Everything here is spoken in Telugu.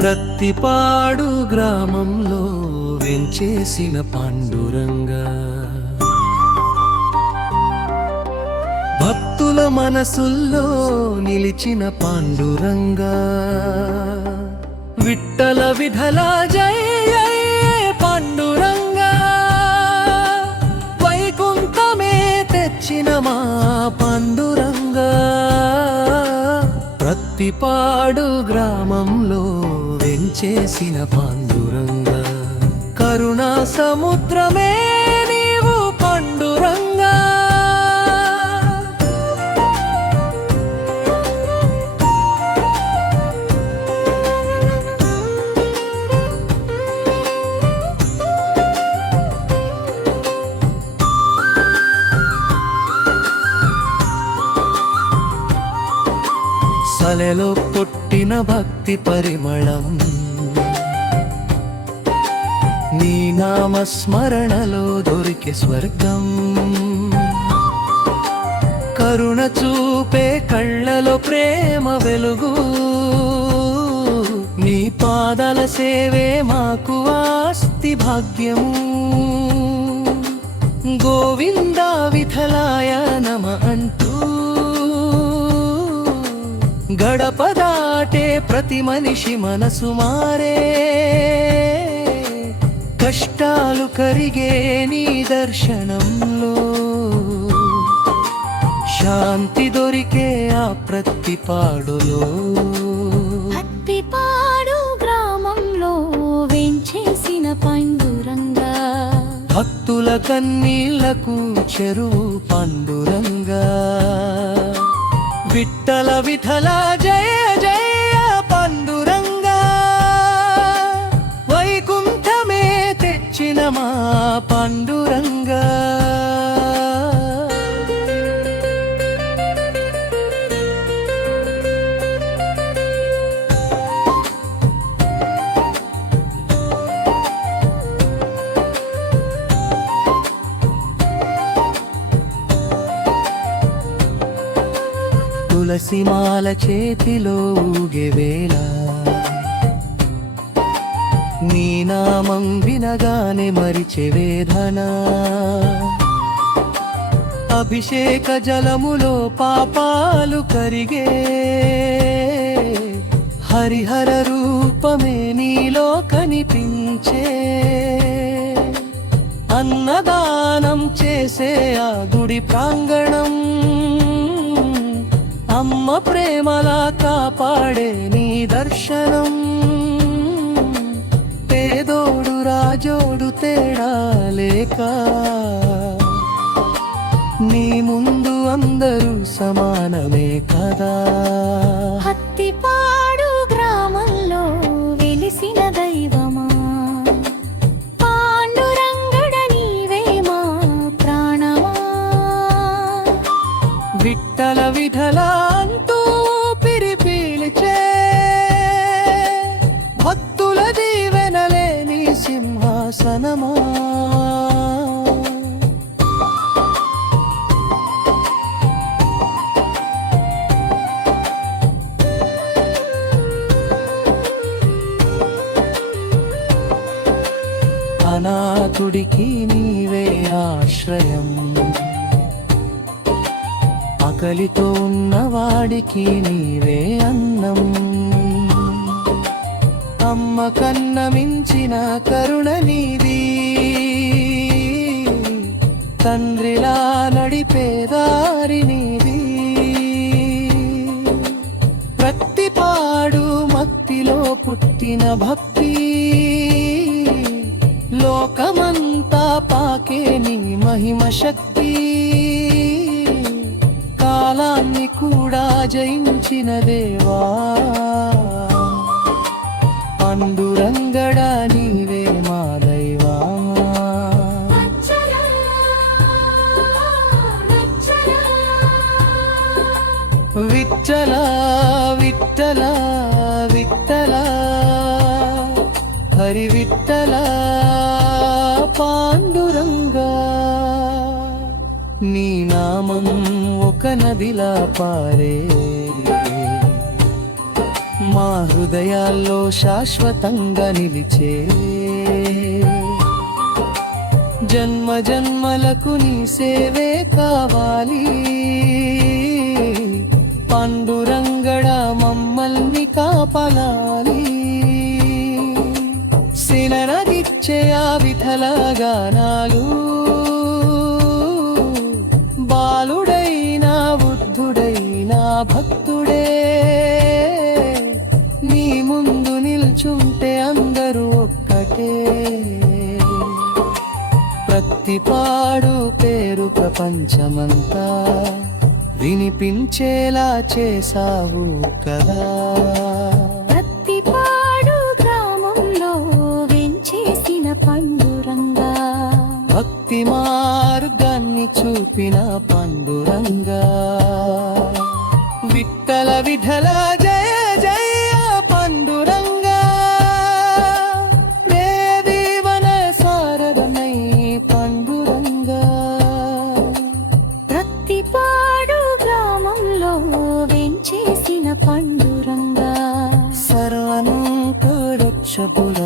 ప్రత్తిపాడు గ్రామంలో వెంచేసిన పాండురంగా. భక్తుల మనసుల్లో నిలిచిన పాండురంగా. విట్టల విధల జయ పాండురంగ పాండురంగా. వైకుంఠమే తెచ్చిన మా పాండురంగా. ప్రత్తిపాడు గ్రామంలో వెంచేసిన పండురంగా. కరుణా సముద్రమే నీవు పాండురంగా. సలెలో పుట్టిన భక్తి పరిమళం. నీ నామస్మరణలో దొరికే స్వర్గం. కరుణ చూపే కళ్ళలో ప్రేమ వెలుగు. నీ పాదల సేవే మాకు ఆస్తి భాగ్యము. గోవింద విఠలాయ నమ అంటూ. గడపదాటే ప్రతి మనిషి మనసు మారే. కష్టాలు కరిగే నీ దర్శనంలో శాంతి దొరికే ఆ ప్రతి పాడులో. అత్తిపాడు గ్రామంలో వెంచేసిన పండురంగా. భక్తుల కన్నీళ్ళకు చెరువు పండురంగా. విట్టల విఠల జయ తులసిమాల చేతిలో ఊగేవేళ నీ నామం వినగానే మరిచె వేదన. అభిషేక జలములో పాపాలు కరిగే. హరిహర రూపమే నీలో కనిపించే. అన్నదానం చేసే ఆ గుడి ప్రాంగణం. అమ్మ ప్రేమలా కాపాడే నీ దర్శనం. పేదోడు రాజోడు తేడా లేక నీ ముందు అందరూ సమానమే కదా. హత్తిపాడు గ్రామంలో వెలిసిన విట్టల విఠల పిలిచే భక్తుల దీవెనలేని సింహాసనమా? అనాథుడికి నీవే ఆశ్రయం. ఆకలితో ఉన్నవాడికి నీవే అన్నం. అమ్మ కన్న మించిన కరుణ నీది. తండ్రిలా నడిపే దారి నీది. ప్రతిపాడు మత్తిలో పుట్టిన భక్తి. లోకమంతా పాకే నీ మహిమ శక్తి. జయించిన దేవా పండురంగడా నీవే మా దైవా. విట్టల విట్టల విట్టల హరి విట్టల పాండురంగా నీ నామం ఒక నదిలా పారే. మా హృదయాల్లో శాశ్వతంగా నిలిచే. జన్మ జన్మలకు నీ సేవే కావాలి. పండురంగడ మమ్మల్ని కాపలాలి సినరగిచ్చే ఆ విఠల గానాలు భక్తుడే. నీ ముందు నిల్చుంటే అందరూ ఒక్కటే. ప్రతి పాడు పేరు ప్రపంచమంతా వినిపించేలా చేసావు కదా. ప్రతి పాడు గ్రామంలో వెంచేసిన పండురంగా. భక్తి విట్టల విఠల జయ జయ పండురంగా. దేవీవన సారదమై పండురంగా. ప్రతి పాడు గ్రామంలో వెంచేసిన పండురంగా. సర్వను కడక్షపుల